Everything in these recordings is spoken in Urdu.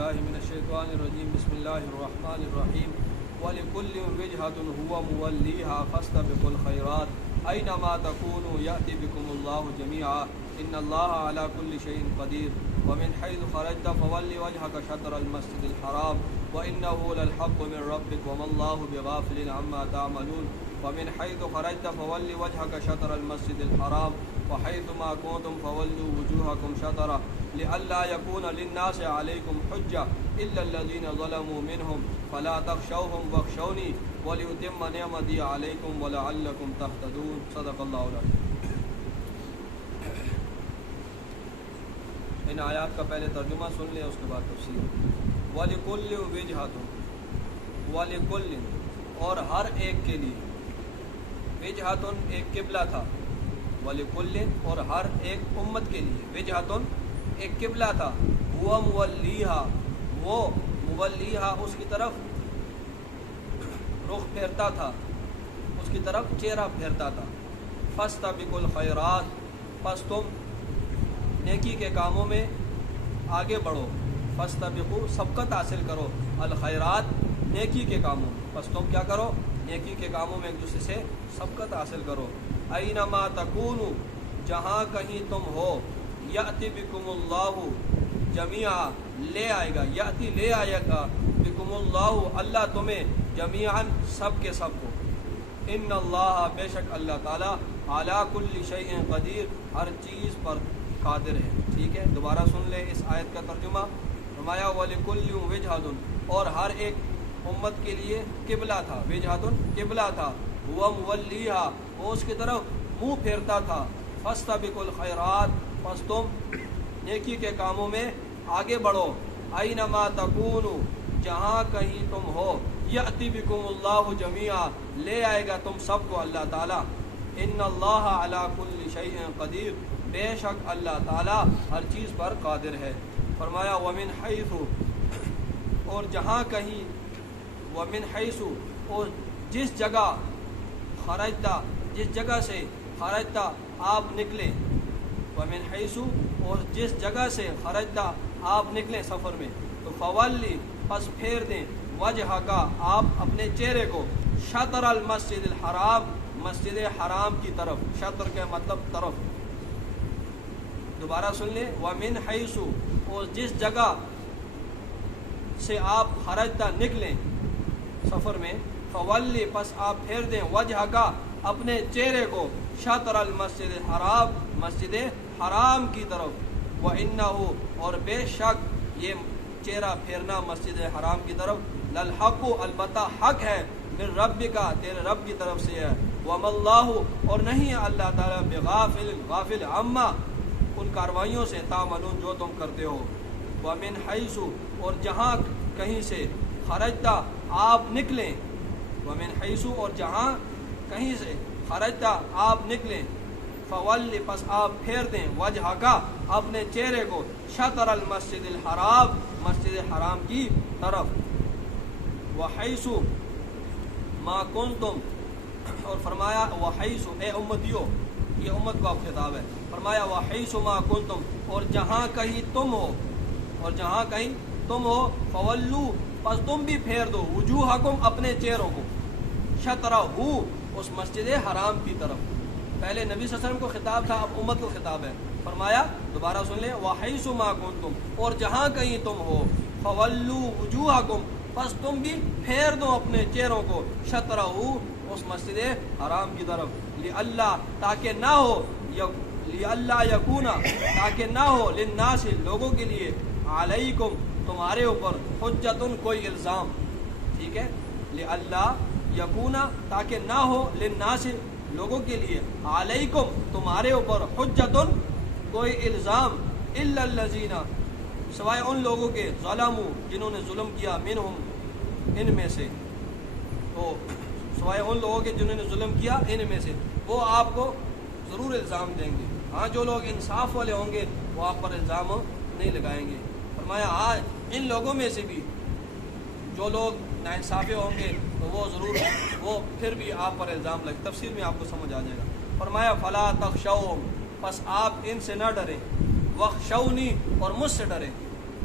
باللہ من الشیطان الرجیم بسم اللہ الرحمن الرحیم وَلِكُلٍّ وِجْهَةٌ هُوَ مُوَلِّيهَا فَاسْتَبِقُوا الْخَيْرَاتِ أَيْنَمَا تَكُونُوا يَأْتِ بِكُمُ اللَّهُ جَمِيعًا إِنَّ اللَّهَ عَلَى كُلِّ شَيْءٍ قَدِيرٌ وَمِنْ حَيْثُ خَرَجْتَ فَوَلِّ وَجْهَكَ شَطْرَ الْمَسْجِدِ الْحَرَامِ وَإِنَّهُ لَلْحَقُّ مِنْ رَبِّكَ وَمَا اللَّهُ بِغَافِلٍ عَمَّا تَعْمَلُونَ وَمِنْ حَيْثُ خَرَجْتَ فَوَلِّ وَجْهَكَ شَطْرَ الْمَسْجِدِ الْحَرَامِ وَحَيْثُمَا كُنتُمْ فَوَلُّوا وُجُوهَكُمْ شَطْرَهُ لئلا يكون للناس عليكم حجة إلا الذين ظلموا منهم فلا تخشوهم واخشوني ولأتم نعمتي عليكم ولعلكم تهتدون صدق الله العظيم۔ ان آیات کا پہلے ترجمہ سن لیں، اس کے بعد تفسیر۔ وَلِكُلٍّ وِجْهَةٌ وَلِكُلٍّ اور ہر ایک کے لیے، وجہۃ ایک قبلہ تھا، وَلِكُلٍّ اور ہر ایک امت کے لیے، وجہۃ ایک قبلہ تھا، ہوا مولیہا وہ مولیہا اس کی طرف رخ پھیرتا تھا، اس کی طرف چہرہ پھیرتا تھا۔ فاستبقوا الخیرات پس تم نیکی کے کاموں میں آگے بڑھو، فاستبقوا سبقت حاصل کرو، الخیرات نیکی کے کاموں میں، پس تم کیا کرو، نیکی کے کاموں میں ایک دوسرے سے سبقت حاصل کرو۔ اینما تکونوا جہاں کہیں تم ہو، یأتی بکم اللہ جمیعا لے آئے گا، یأتی لے آئے گا، بکم اللہ اللہ تمہیں، جمیعا سب کے سب کو۔ ان اللہ بے شک اللہ تعالیٰ علی کل شیء قدیر ہر چیز پر قادر ہے۔ ٹھیک ہے، دوبارہ سن لیں اس آیت کا ترجمہ۔ فرمایا وَلِكُلٍّ وِجْهَةٌ اور ہر ایک امت کے لیے قبلہ تھا، وجہۃ قبلہ تھا، ہوا مولیہا وہ اس کی طرف منہ پھیرتا تھا۔ فاستبقوا الخیرات پس تم نیکی کے کاموں میں آگے بڑھو، اینما تکونوا جہاں کہیں تم ہو، یأتی بکم اللہ جمیعا لے آئے گا تم سب کو اللہ تعالیٰ۔ ان اللہ علی کل شیء قدیر بے شک اللہ تعالیٰ ہر چیز پر قادر ہے۔ فرمایا ومن حیث اور جہاں کہیں، ومن حیث اور جس جگہ، خرجتا جس جگہ سے، خرجتا آپ نکلیں، ومن حیث اور جس جگہ سے، خرجتا آپ نکلیں سفر میں، تو فولی پس پھیر دیں، وجہ کا آپ اپنے چہرے کو، شطر المسجد الحرام مسجد حرام کی طرف، شطر کے مطلب طرف۔ دوبارہ سن لیں، ومن حیث اور جس جگہ سے آپ خرجتا نکلیں سفر میں، فولی پس آپ پھیر دیں، وجہ کا اپنے چہرے کو، شطر المسجد الحرام مسجد حرام کی طرف، وَإِنَّهُ اور بے شک یہ چہرہ پھیرنا مسجد حرام کی طرف، للحق البتہ حق ہے، من ربک تیرے رب کی طرف سے ہے، وَمَا اللَّهُ اور نہیں ہے اللہ تعالیٰ بغافل غافل عما ان کاروائیوں سے، تعملون جو تم کرتے ہو۔ وَمِنْ حَيْثُ اور جہاں کہیں سے، خرجتا آپ نکلیں، وَمِنْ حَيْثُ اور جہاں کہیں سے، خرجتا آپ نکلیں، فولی پس آپ پھیر دیں، وجہ کا اپنے چہرے کو، شطر المسجد الحرام مسجد حرام کی طرف، وحیث ما کنتم اور فرمایا وحیث اے امتیو، یہ امت کو اب خطاب ہے، فرمایا وحیث ما کنتم اور جہاں کہیں تم ہو، اور جہاں کہیں تم ہو، فولو پس تم بھی پھیر دو، وجوہکم اپنے چہروں کو، شطرہ اس مسجد حرام کی طرف۔ پہلے نبی صلی اللہ علیہ وسلم کو خطاب تھا، اب امت کو خطاب ہے۔ فرمایا دوبارہ سن لیں، وحیث ما کنتم اور جہاں کہیں تم ہو، فولو وجوہکم پس تم بھی پھیر دو اپنے چہروں کو، شطرہ اس مسجد حرام کی طرف، لئلا تاکہ نہ ہو، لئلا یکونا تاکہ نہ ہو، للناس لوگوں کے لیے، علیکم تمہارے اوپر، حجتن کوئی الزام۔ ٹھیک ہے، لئلا یکونا تاکہ نہ ہو، للناس لوگوں کے لیے، علیکم تمہارے اوپر، حجتن کوئی الزام، الا الذین سوائے ان لوگوں کے، ظلموا جنہوں نے ظلم کیا، منہم ان میں سے، تو سوائے ان لوگوں کے جنہوں نے ظلم کیا ان میں سے، وہ آپ کو ضرور الزام دیں گے۔ ہاں جو لوگ انصاف والے ہوں گے وہ آپ پر الزام نہیں لگائیں گے۔ فرمایا آج ان لوگوں میں سے بھی جو لوگ ناانصافی ہوں گے تو وہ ضرور وہ پھر بھی آپ پر الزام لگے، تفسیر میں آپ کو سمجھ آ جائے گا۔ فرمایا فلا تخشوہم پس آپ ان سے نہ ڈریں، واخشونی اور مجھ سے ڈریں،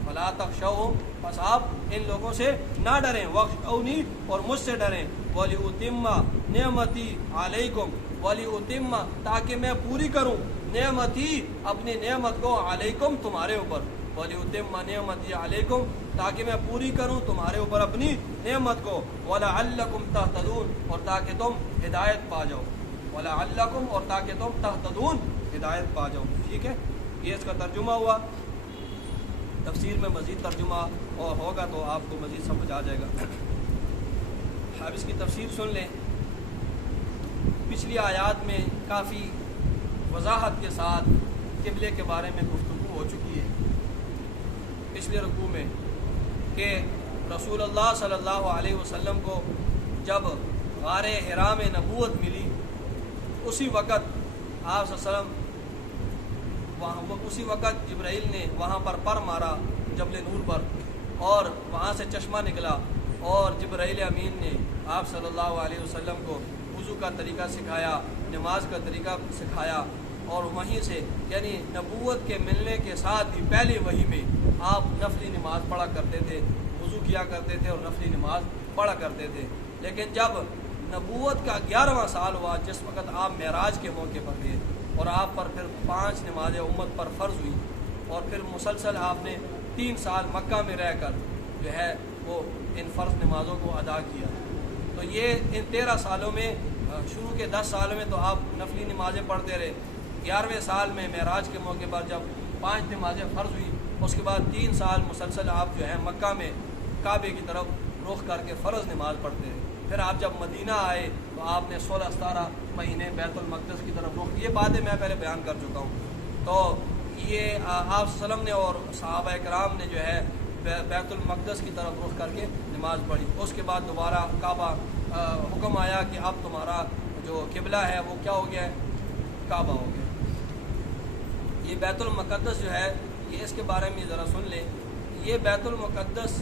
فلا تخشوہم، بس آپ ان لوگوں سے نہ ڈریں، واخشونی، اور مجھ سے ڈریں، ولیتم نعمتی علیکم، ولیتم، تاکہ میں پوری کروں، نعمتی، اپنی نعمت کو، علیکم، تمہارے اوپر، ولیتم نعمتی علیکم، تاکہ میں پوری کروں تمہارے اوپر اپنی نعمت کو، ولعلکم تہتدون، اور تاکہ تم ہدایت پا جاؤ، ولعلکم، اور تاکہ تم تہتدون، ہدایت پا جاؤ۔ ٹھیک ہے، یہ اس کا ترجمہ ہوا۔ تفسیر میں مزید ترجمہ اور ہوگا تو آپ کو مزید سمجھ آ جائے گا۔ اب اس کی تفسیر سن لیں۔ پچھلی آیات میں کافی وضاحت کے ساتھ قبلے کے بارے میں گفتگو ہو چکی ہے، پچھلے رکوع میں، کہ رسول اللہ صلی اللہ علیہ وسلم کو جب غار حرا میں نبوت ملی، اسی وقت آپ صلی اللہ علیہ وسلم اسی وقت جبرائیل نے وہاں پر مارا جبل نور پر، اور وہاں سے چشمہ نکلا، اور جبرائیل امین نے آپ صلی اللہ علیہ وسلم کو وضو کا طریقہ سکھایا، نماز کا طریقہ سکھایا، اور وہیں سے یعنی نبوت کے ملنے کے ساتھ ہی پہلی وحی میں آپ نفلی نماز پڑھا کرتے تھے، وضو کیا کرتے تھے اور نفلی نماز پڑھا کرتے تھے۔ لیکن جب نبوت کا 11واں سال ہوا، جس وقت آپ معراج کے موقع پر تھے، اور آپ پر پھر 5 نمازیں امت پر فرض ہوئی، اور پھر مسلسل آپ نے 3 سال مکہ میں رہ کر جو ہے وہ ان فرض نمازوں کو ادا کیا۔ تو یہ ان 13 سالوں میں، شروع کے 10 سالوں میں تو آپ نفلی نمازیں پڑھتے رہے، 11ویں سال میں معراج کے موقع پر جب 5 نمازیں فرض ہوئی، اس کے بعد 3 سال مسلسل آپ جو ہے مکہ میں کعبے کی طرف رخ کر کے فرض نماز پڑھتے رہے۔ پھر آپ جب مدینہ آئے تو آپ نے 16-17 مہینے بیت المقدس کی طرف رخ، یہ باتیں میں پہلے بیان کر چکا ہوں۔ تو یہ آپ صلی اللہ علیہ وسلم نے اور صحابہ کرام نے جو ہے بیت المقدس کی طرف رخ کر کے نماز پڑھی۔ اس کے بعد دوبارہ کعبہ حکم آیا کہ اب تمہارا جو قبلہ ہے وہ کیا ہو گیا ہے؟ کعبہ ہو گیا۔ یہ بیت المقدس جو ہے، یہ اس کے بارے میں ذرا سن لیں۔ یہ بیت المقدس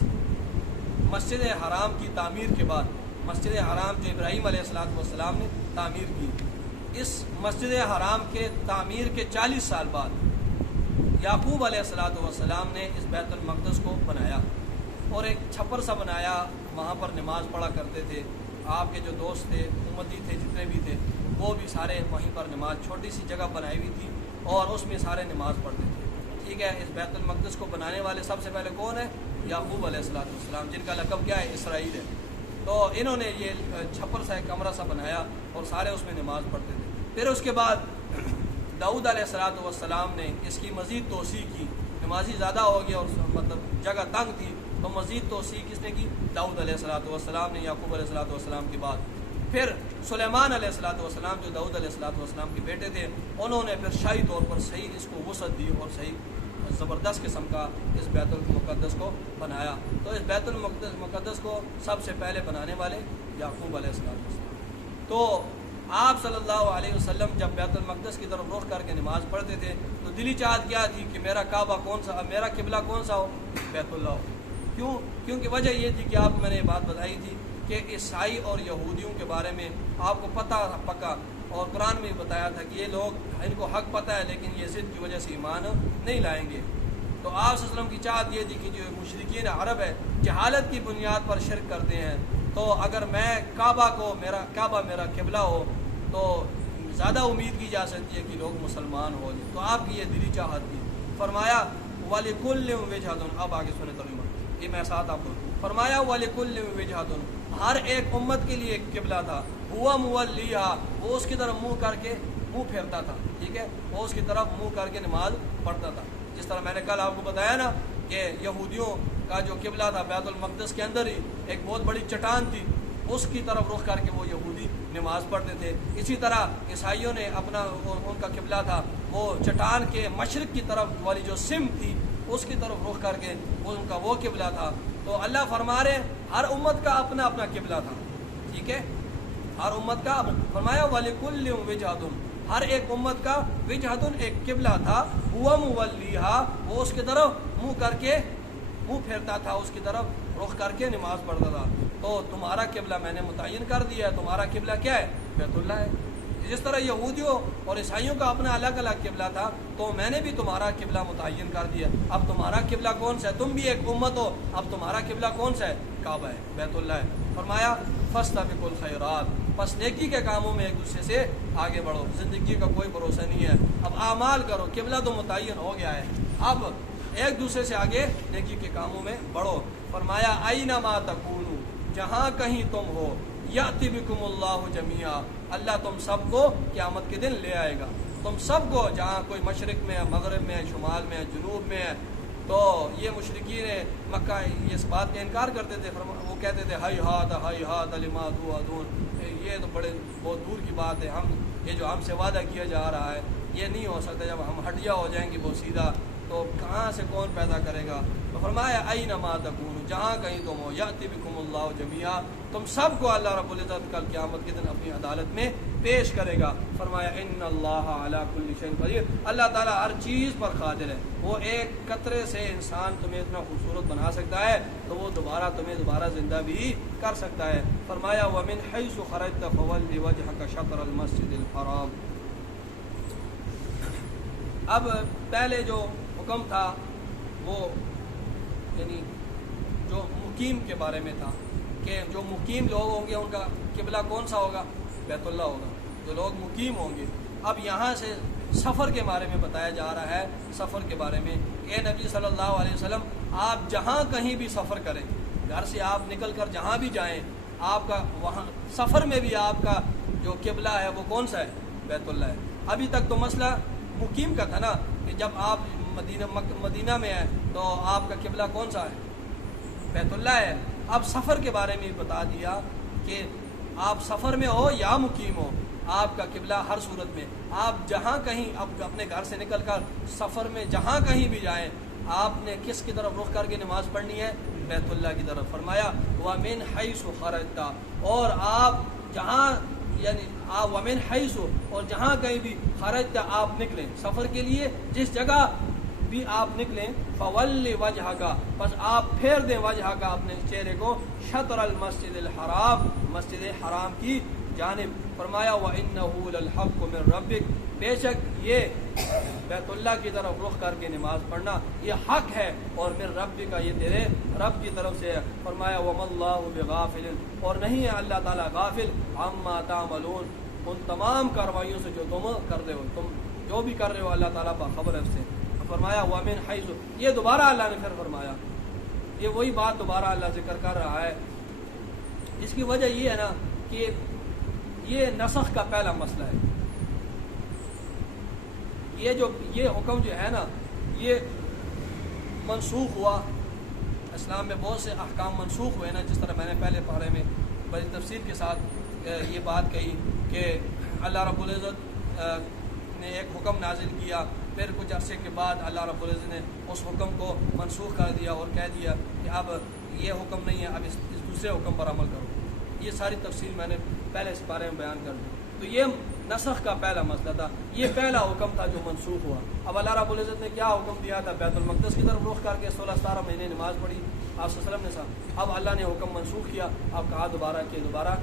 مسجد حرام کی تعمیر کے بعد، مسجد حرام جو ابراہیم علیہ السلام نے تعمیر کی، اس مسجد حرام کے تعمیر کے 40 سال بعد یعقوب علیہ السلام نے اس بیت المقدس کو بنایا، اور ایک چھپر سا بنایا، وہاں پر نماز پڑھا کرتے تھے۔ آپ کے جو دوست تھے، امتی تھے، جتنے بھی تھے، وہ بھی سارے وہیں پر نماز، چھوٹی سی جگہ بنائی ہوئی تھی، اور اس میں سارے نماز پڑھتے تھے۔ ٹھیک ہے، اس بیت المقدس کو بنانے والے سب سے پہلے کون ہے؟ یعقوب علیہ السلام، جن کا لقب کیا ہے؟ اسرائیل ہے۔ تو انہوں نے یہ چھپر سا ایک کمرہ سا بنایا، اور سارے اس میں نماز پڑھتے تھے۔ پھر اس کے بعد داؤد علیہ السلام نے اس کی مزید توسیع کی، نمازی زیادہ ہو گیا اور مطلب جگہ تنگ تھی، تو مزید توسیع کس نے کی؟ داؤد علیہ السلام نے، یعقوب علیہ السلام کے بعد۔ پھر سلیمان علیہ السلام جو داؤد علیہ السلام کے بیٹے تھے، انہوں نے پھر شاہی طور پر صحیح اس کو وسعت دی، اور صحیح زبردست قسم کا اس بیت المقدس کو بنایا۔ تو اس بیت المقدس کو سب سے پہلے بنانے والے یعقوب علیہ السلام۔ تو آپ صلی اللہ علیہ وسلم جب بیت المقدس کی طرف رخ کر کے نماز پڑھتے تھے تو دلی چاہت کیا تھی کہ میرا کعبہ کون سا، میرا قبلہ کون سا ہو؟ بیت اللہ ہو۔ کیونکہ وجہ یہ تھی کہ آپ کو میں نے یہ بات بتائی تھی کہ عیسائی اور یہودیوں کے بارے میں آپ کو پتہ پکا، اور قرآن میں بتایا تھا کہ یہ لوگ، ان کو حق پتہ ہے لیکن یہ ضد کی وجہ سے ایمان نہیں لائیں گے۔ تو آپ صلی اللہ علیہ وسلم کی چاہت یہ تھی کہ جو مشرکین عرب ہے جہالت کی بنیاد پر شرک کرتے ہیں، تو اگر میں کعبہ میرا قبلہ ہو تو زیادہ امید کی جا سکتی ہے کہ لوگ مسلمان ہو جائیں۔ تو آپ کی یہ دلی چاہت تھی۔ فرمایا وَلِكُلٍّ وِجْهَةٌ، اب آگے سنیں ترجمہ، یہ میں ساتھ آپ کو فرمایا وَلِكُلٍّ وِجْهَةٌ، ہر ایک امت کے لیے ایک قبلہ تھا، ہوا مُوَلِّيهَا، وہ اس کی طرف منہ کر کے منہ پھیرتا تھا، ٹھیک ہے، وہ اس کی طرف منہ کر کے نماز پڑھتا تھا۔ جس طرح میں نے کل آپ کو بتایا نا کہ یہودیوں کا جو قبلہ تھا بیت المقدس کے اندر ہی ایک بہت بڑی چٹان تھی، اس کی طرف رخ کر کے وہ یہودی نماز پڑھتے تھے۔ اسی طرح عیسائیوں نے اپنا ان کا قبلہ تھا وہ چٹان کے مشرق کی طرف والی جو سمت تھی اس کی طرف رخ کر کے ان کا وہ قبلہ تھا۔ تو اللہ فرما رہے ہر امت کا اپنا اپنا قبلہ تھا، ٹھیک ہے، ہر امت کا فرمایا وَلِكُلٍّ وِجْهَةٌ، ہر ایک امت کا وجہتن ایک قبلہ تھا، ہوا مولیہا، وہ اس کی طرف منہ کر کے منہ پھیرتا تھا، اس کی طرف رخ کر کے نماز پڑھتا تھا۔ تو تمہارا قبلہ میں نے متعین کر دیا ہے، تمہارا قبلہ کیا ہے؟ بیت اللہ ہے۔ جس طرح یہودیوں اور عیسائیوں کا اپنا الگ الگ قبلہ تھا، تو میں نے بھی تمہارا قبلہ متعین کر دیا. اب تمہارا قبلہ کون سا ہے؟ تم بھی ایک امت ہو، اب تمہارا قبلہ کون سا ہے؟ کعبہ ہے، بیت اللہ ہے. فرمایا فاستبقوا الخیرات، بس نیکی کے کاموں میں ایک دوسرے سے آگے بڑھو. زندگی کا کوئی بھروسہ نہیں ہے، اب اعمال کرو، قبلہ تو متعین ہو گیا ہے، اب ایک دوسرے سے آگے نیکی کے کاموں میں بڑھو. فرمایا اینما تکونوا، جہاں کہیں تم ہو، یاتی بکم اللہ جمیعا، اللہ تم سب کو قیامت کے دن لے آئے گا. تم سب کو، جہاں کوئی مشرق میں ہے، مغرب میں ہے، شمال میں ہے، جنوب میں ہے. تو یہ مشرکین مکہ اس بات کا انکار کرتے تھے، وہ کہتے تھے ہائی ہاتھ لما توعدون، یہ تو بڑے بہت دور کی بات ہے، یہ جو ہم سے وعدہ کیا جا رہا ہے یہ نہیں ہو سکتا، جب ہم ہٹیا ہو جائیں گے وہ سیدھا، تو کہاں سے کون پیدا کرے گا. تو فرمایا اینما تکونوا، جہاں کہیں تم ہو، یاتی بکم اللہ جمیعا، تم سب کو اللہ رب العزت کل قیامت کے دن اپنی عدالت میں پیش کرے گا. فرمایا ان اللہ علی کل شیء قدیر، اللہ تعالیٰ ہر چیز پر قادر ہے. وہ ایک قطرے سے انسان تمہیں اتنا خوبصورت بنا سکتا ہے تو وہ تمہیں دوبارہ زندہ بھی کر سکتا ہے. فرمایا ومن حیث خرجت فول وجهک شطر المسجد الحرام. اب پہلے جو حکم تھا وہ یعنی جو مقیم کے بارے میں تھا کہ جو مقیم لوگ ہوں گے ان کا قبلہ کون سا ہوگا؟ بیت اللہ ہوگا، جو لوگ مقیم ہوں گے. اب یہاں سے سفر کے بارے میں بتایا جا رہا ہے. سفر کے بارے میں کہ نبی صلی اللہ علیہ وسلم آپ جہاں کہیں بھی سفر کریں، گھر سے آپ نکل کر جہاں بھی جائیں، آپ کا وہاں سفر میں بھی آپ کا جو قبلہ ہے وہ کون سا ہے؟ بیت اللہ ہے. ابھی تک تو مسئلہ مقیم کا تھا نا، کہ جب آپ مدینہ میں ہیں تو آپ کا قبلہ کون سا ہے؟ بیت اللہ ہے. اب سفر کے بارے میں بتا دیا کہ آپ سفر میں ہو یا مقیم ہو، آپ کا قبلہ ہر صورت میں، آپ جہاں کہیں اب اپنے گھر سے نکل کر سفر میں جہاں کہیں بھی جائیں، آپ نے کس کی طرف رخ کر کے نماز پڑھنی ہے؟ بیت اللہ کی طرف. فرمایا وَمِنْ حَيْثُ خَرَجْتَ، اور آپ جہاں یعنی آپ وَمِنْ حَيْثُ، اور جہاں کہیں بھی خرجت آپ نکلیں سفر کے لیے، جس جگہ بھی آپ نکلیں، فَوَلِّ وَجْهَكَ، بس آپ پھیر دیں وجہک، اپنے چہرے کو، شطر المسجد الحرام، مسجد حرام کی جانب. فرمایا وَإِنَّهُ لَلْحَقُّ مِنْ رَبِّكَ، بے شک یہ بیت اللہ کی طرف رخ کر کے نماز پڑھنا یہ حق ہے، اور من ربک، یہ تیرے رب کی طرف سے ہے. فرمایا وَمَا اللَّهُ بِغَافِلٍ، اور نہیں ہے اللہ تعالیٰ غافل، عَمَّا تَعْمَلُونَ، ان تمام کارروائیوں سے جو تم کر رہے ہو، تم جو بھی کر رہے ہو اللہ تعالیٰ باخبر ہے اس سے. فرمایا وَمِنْ حَيْثُ، یہ دوبارہ اللہ نے پھر فرمایا، یہ وہی بات دوبارہ اللہ ذکر کر رہا ہے. اس کی وجہ یہ ہے نا کہ یہ نسخ کا پہلا مسئلہ ہے. یہ حکم جو ہے نا یہ منسوخ ہوا. اسلام میں بہت سے احکام منسوخ ہوئے نا، جس طرح میں نے پہلے پارے میں بڑی تفصیل کے ساتھ یہ بات کہی کہ اللہ رب العزت نے ایک حکم نازل کیا، پھر کچھ عرصے کے بعد اللہ رب العزت نے اس حکم کو منسوخ کر دیا اور کہہ دیا کہ اب یہ حکم نہیں ہے، اب اس دوسرے حکم پر عمل کرو. یہ ساری تفصیل میں نے پہلے اس بارے میں بیان کر دی. تو یہ نسخ کا پہلا مسئلہ تھا، یہ پہلا حکم تھا جو منسوخ ہوا. اب اللہ رب العزت نے کیا حکم دیا تھا؟ بیت المقدس کی طرف رخ کر کے 16-17 مہینے نماز پڑھی آپ صلی اللہ علیہ وسلم نے صاحب. اب اللہ نے حکم منسوخ کیا، اب کہا دوبارہ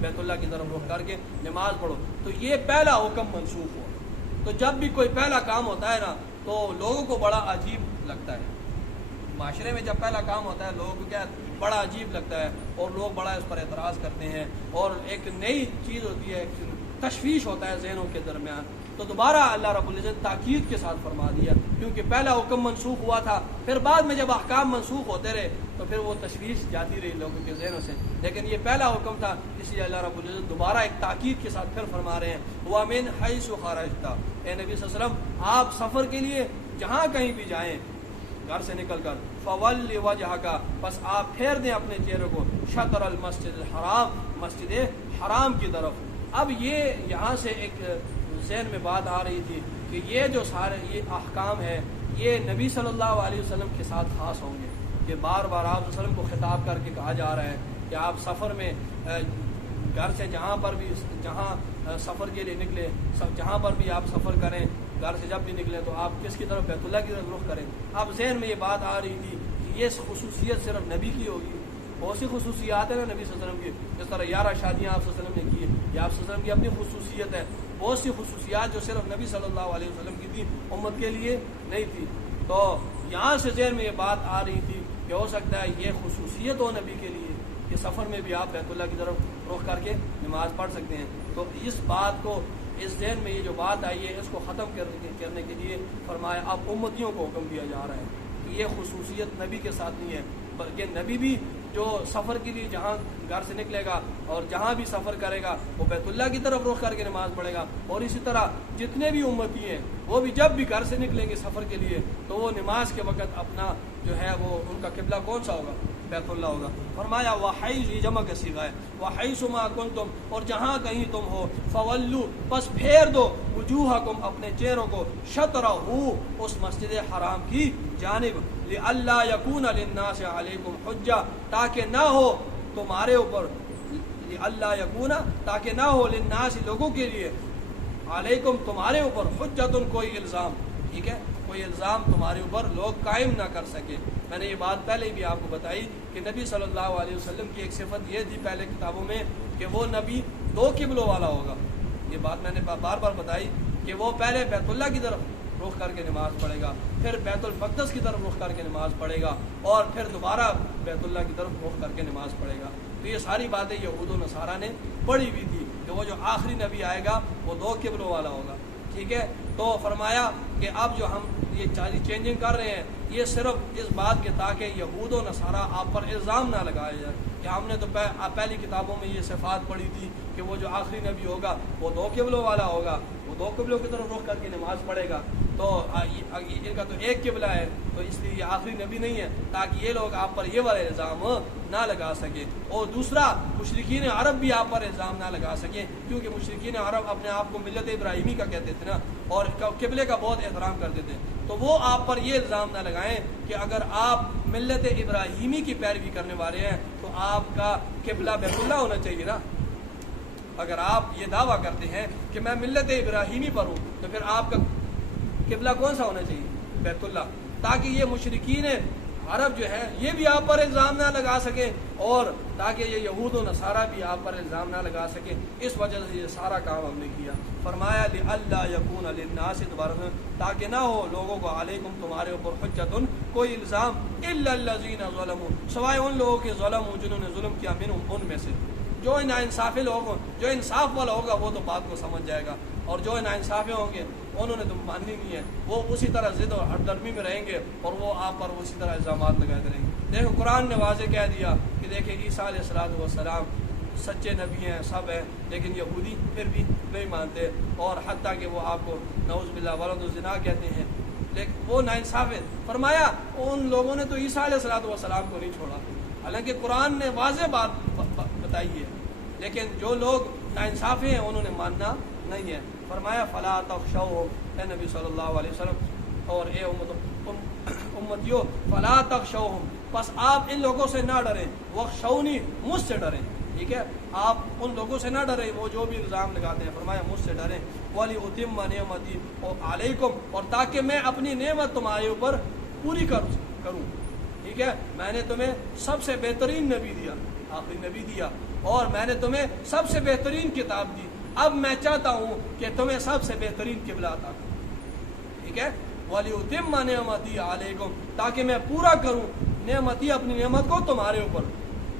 بیت اللہ کی طرف رخ کر کے نماز پڑھو. تو یہ پہلا حکم منسوخ ہوا. تو جب بھی کوئی پہلا کام ہوتا ہے نا تو لوگوں کو بڑا عجیب لگتا ہے. معاشرے میں جب پہلا کام ہوتا ہے لوگوں کو کیا بڑا عجیب لگتا ہے، اور لوگ بڑا اس پر اعتراض کرتے ہیں، اور ایک نئی چیز ہوتی ہے، تشویش ہوتا ہے ذہنوں کے درمیان. تو دوبارہ اللہ رب العزت تاکید کے ساتھ فرما دیا، کیونکہ پہلا حکم منسوخ ہوا تھا، پھر بعد میں جب احکام منسوخ ہوتے رہے تو پھر وہ تشویش جاتی رہی لوگوں کے ذہنوں سے. لیکن یہ پہلا حکم تھا، اس لیے اللہ رب العزت دوبارہ ایک تاکید کے ساتھ پھر فرما رہے ہیں وَمِنْ حَيْثُ خَرَجْتَ، اے نبی صلی اللہ علیہ وسلم آپ سفر کے لیے جہاں کہیں بھی جائیں گھر سے نکل کر، فَوَلِّ وَجْهَكَ، بس آپ پھیر دیں اپنے چہرے کو، شطر المسجد الحرام، مسجد حرام کی طرف. اب یہ یہاں سے ایک ذہن میں بات آ رہی تھی کہ یہ جو سارے یہ احکام ہے یہ نبی صلی اللہ علیہ وسلم کے ساتھ خاص ہوں گے. یہ بار بار آپ صلی اللہ علیہ وسلم کو خطاب کر کے کہا جا رہا ہے کہ آپ سفر میں گھر سے جہاں سفر کے لیے نکلے، جہاں پر بھی آپ سفر کریں، گھر سے جب بھی نکلیں تو آپ کس کی طرف؟ بیت اللہ کی طرف رخ کریں. اب ذہن میں یہ بات آ رہی تھی کہ یہ خصوصیت صرف نبی کی ہوگی. بہت سی خصوصیات ہیں نا نبی صلی اللہ علیہ وسلم کی، جس طرح 11 شادیاں آپ صلی اللہ علیہ وسلم نے کی، یہ آپ صلی اللہ علیہ وسلم کی اپنی خصوصیت ہے. بہت سی خصوصیات جو صرف نبی صلی اللہ علیہ وسلم کی تھی امت کے لیے نہیں تھی. تو یہاں سے ذہن میں یہ بات آ رہی تھی کہ ہو سکتا ہے یہ خصوصیت ہو نبی کے لیے کہ سفر میں بھی آپ بیت اللہ کی طرف رخ کر کے نماز پڑھ سکتے ہیں. تو اس بات کو اس ذہن میں یہ جو بات آئی ہے اس کو ختم کرنے کے لیے فرمایا اب امتیوں کو حکم دیا جا رہا ہے کہ یہ خصوصیت نبی کے ساتھ نہیں ہے بلکہ نبی بھی جو سفر کے لیے جہاں گھر سے نکلے گا اور جہاں بھی سفر کرے گا وہ بیت اللہ کی طرف رخ کر کے نماز پڑھے گا. اور اسی طرح جتنے بھی امتی ہیں وہ بھی جب بھی گھر سے نکلیں گے سفر کے لیے تو وہ نماز کے وقت اپنا جو ہے وہ ان کا قبلہ کون سا ہوگا؟ بیت اللہ ہوگا. فرمایا وحیث یہ جمع کا صیغہ ہے وحیث ما کنتم اور جہاں کہیں تم ہو فولو پس پھیر دو وجوہکم اپنے چہروں کو شطرہ اس مسجد حرام کی جانب لئلا یکون للناس علیکم حجہ تاکہ نہ ہو تمہارے اوپر لئلا یکون تاکہ نہ ہو للناس لوگوں کے لیے علیکم تمہارے اوپر حجۃ کوئی الزام. ٹھیک ہے کوئی الزام تمہارے اوپر لوگ قائم نہ کر سکے. میں نے یہ بات پہلے بھی آپ کو بتائی کہ نبی صلی اللہ علیہ وسلم کی ایک صفت یہ تھی پہلے کتابوں میں کہ وہ نبی دو قبلوں والا ہوگا. یہ بات میں نے بار بار بتائی کہ وہ پہلے بیت اللہ کی طرف رخ کر کے نماز پڑھے گا پھر بیت المقدس کی طرف رخ کر کے نماز پڑھے گا اور پھر دوبارہ بیت اللہ کی طرف رخ کر کے نماز پڑھے گا. تو یہ ساری باتیں یہود و نصارہ نے پڑھی ہوئی تھی کہ وہ جو آخری نبی آئے گا وہ دو قبلوں والا ہوگا. ٹھیک ہے تو فرمایا کہ اب جو ہم یہ چینجنگ کر رہے ہیں یہ صرف اس بات کے تاکہ یہود و نصارہ آپ پر الزام نہ لگایا جائے کہ ہم نے تو پہلی کتابوں میں یہ صفات پڑھی تھی کہ وہ جو آخری نبی ہوگا وہ دو قبلوں والا ہوگا وہ دو قبلوں کی طرف رخ کر کے نماز پڑھے گا. تو ان کا تو ایک قبلہ ہے تو اس لیے یہ آخری نبی نہیں ہے تاکہ یہ لوگ آپ پر یہ والا الزام نہ لگا سکے. اور دوسرا مشرکین عرب بھی آپ پر الزام نہ لگا سکیں کیونکہ مشرکین عرب اپنے آپ کو ملت ابراہیمی کا کہتے تھے نا اور قبلے کا بہت احترام کرتے تھے. تو وہ آپ پر یہ الزام نہ لگائیں کہ اگر آپ ملت ابراہیمی کی پیروی کرنے والے ہیں تو آپ کا قبلہ بیت اللہ ہونا چاہیے نا. اگر آپ یہ دعویٰ کرتے ہیں کہ میں ملت ابراہیمی پر ہوں تو پھر آپ کا قبلہ کون سا ہونا چاہیے؟ بیت اللہ. تاکہ یہ مشرکین عرب جو ہے یہ بھی آپ پر الزام نہ لگا سکیں اور تاکہ یہ یہود و نصارہ بھی آپ پر الزام نہ لگا سکیں. اس وجہ سے یہ سارا کام ہم نے کیا. فرمایا لئلا یکون للناس دوبارہ تاکہ نہ ہو لوگوں کو علیکم تمہارے اوپر حجت کوئی الزام الا الذین ظلموا سوائے ان لوگوں کے ظلم جنہوں نے ظلم کیا منہم ان میں سے. جو ناانصافی لوگ ہوں جو انصاف والا ہوگا وہ تو بات کو سمجھ جائے گا اور جو ناانصافی ہوں گے انہوں نے تو ماننی نہیں ہے وہ اسی طرح ضد اور ہر درمی میں رہیں گے اور وہ آپ پر اسی طرح الزامات لگاتے رہیں گے. دیکھو قرآن نے واضح کہہ دیا کہ دیکھیں عیسیٰ علیہ الصلوۃ والسلام سچے نبی ہیں سب ہیں لیکن یہودی پھر بھی نہیں مانتے اور حتیٰ کہ وہ آپ کو نعوذ باللہ ولد الزنا کہتے ہیں لیکن وہ ناانصاف ہے. فرمایا ان لوگوں نے تو عیسیٰ علیہ الصلوۃ والسلام کو نہیں چھوڑا حالانکہ قرآن نے واضح بات بتائی ہے لیکن جو لوگ ناانصاف ہیں انہوں نے ماننا نہیں ہے. فرمایا فلا تخشوهم اے نبی صلی اللہ علیہ وسلم اور اے امتیو فلا تخشوهم پس آپ ان لوگوں سے نہ ڈریں وخشونی مجھ سے ڈریں. ٹھیک ہے آپ ان لوگوں سے نہ ڈریں وہ جو بھی الزام لگاتے ہیں. فرمایا مجھ سے ڈریں وَلِأُتِمَّ نِعْمَتِي عَلَيْكُمْ اور تاکہ میں اپنی نعمت تمہارے اوپر پوری کروں. ٹھیک ہے میں نے تمہیں سب سے بہترین نبی دیا آخری نبی دیا اور میں نے تمہیں سب سے بہترین کتاب دی. اب میں چاہتا ہوں کہ تمہیں سب سے بہترین قبلہ عطا کروں. ٹھیک ہے وَلِأُتِمَّ نِعْمَتِي عَلَيْكُمْ تاکہ میں پورا کروں نعمتی اپنی نعمت کو تمہارے اوپر.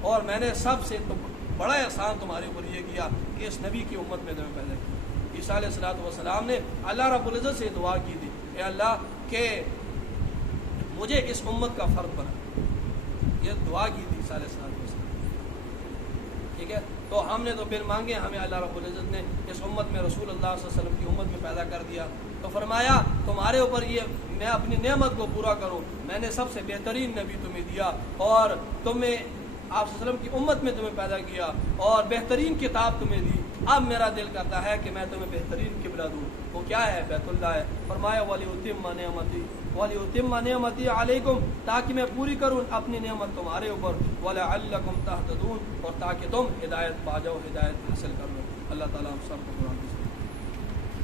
اور میں نے سب سے بڑا احسان تمہارے اوپر یہ کیا کہ اس نبی کی امت میں تمہیں پیدا کیا. عیسیٰ علیہ الصلوۃ والسلام نے اللہ رب العزت سے دعا کی تھی اے اللہ کہ مجھے اس امت کا فرد بنا. یہ دعا کی تھی عیسیٰ علیہ الصلوۃ والسلام. ٹھیک ہے تو ہم نے تو پھر مانگے ہمیں اللہ رب العزت نے اس امت میں رسول اللہ صلی اللہ علیہ وسلم کی امت میں پیدا کر دیا. تو فرمایا تمہارے اوپر یہ میں اپنی نعمت کو پورا کروں. میں نے سب سے بہترین نبی تمہیں دیا اور تمہیں آپ صلی اللہ علیہ وسلم کی امت میں تمہیں پیدا کیا اور بہترین کتاب تمہیں دی. اب میرا دل کرتا ہے کہ میں تمہیں بہترین قبلہ دوں. وہ کیا ہے؟ بیت اللہ ہے. فرمایا وَلِأُتِمَّ نِعْمَتِي عَلَيْكُمْ تاکہ میں پوری کروں اپنی نعمت تمہارے اوپر وَلَعَلَّكُمْ تَهْتَدُونَ اور تاکہ تم ہدایت پا جاؤ ہدایت حاصل کر لو. اللہ تعالیٰ ہم سب کو قرآن